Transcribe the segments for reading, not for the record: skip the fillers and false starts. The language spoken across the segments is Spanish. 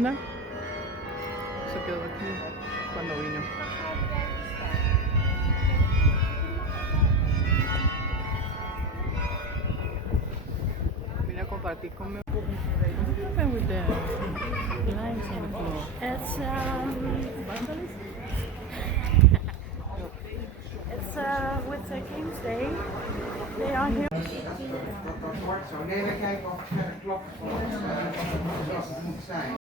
Anda, se quedó aquí cuando vino. Vine a compartir conmigo. With the lines on the floor. It's with the King's Day. They are here. Zo, nee, we kijken of het klopt zoals het moet zijn.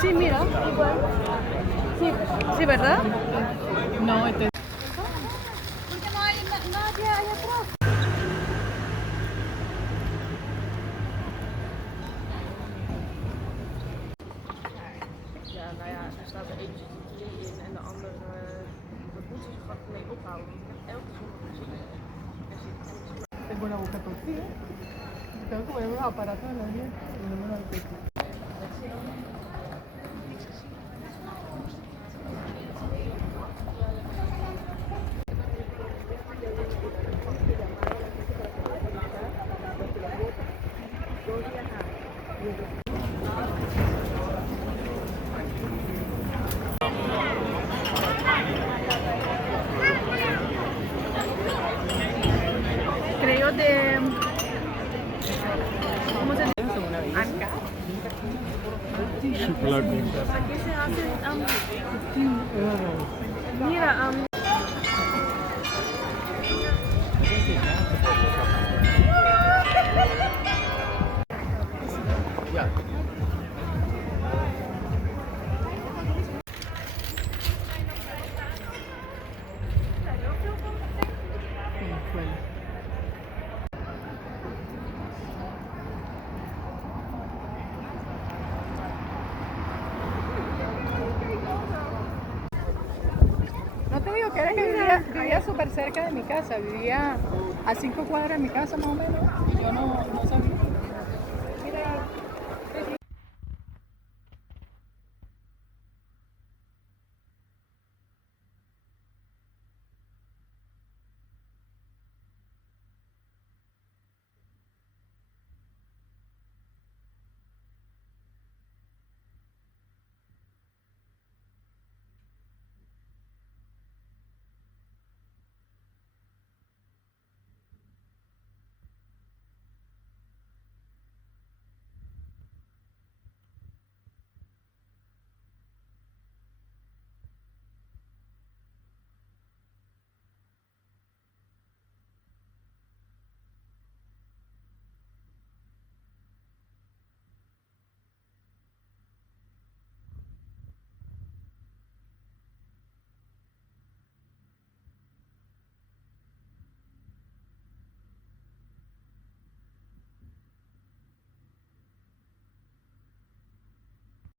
Sí, mira, igual. Sí, sí, ¿verdad? No, este es. Porque no hay nadie ahí atrás. Ja, nou ja, er staat er eentje in en de andere dat moeten ze gewoon mee ophouden. Ik heb elke zondag gezien. Es buena buscar tortilla. Tengo que poner unos aparatos en la dieta y no me lo aplico. Creo de... ¿Cómo se dice? Acá. Aquí se hace... mira, Ya. No te digo que era que vivía súper cerca de mi casa, vivía a 5 cuadras de mi casa más o menos, y yo no sabía.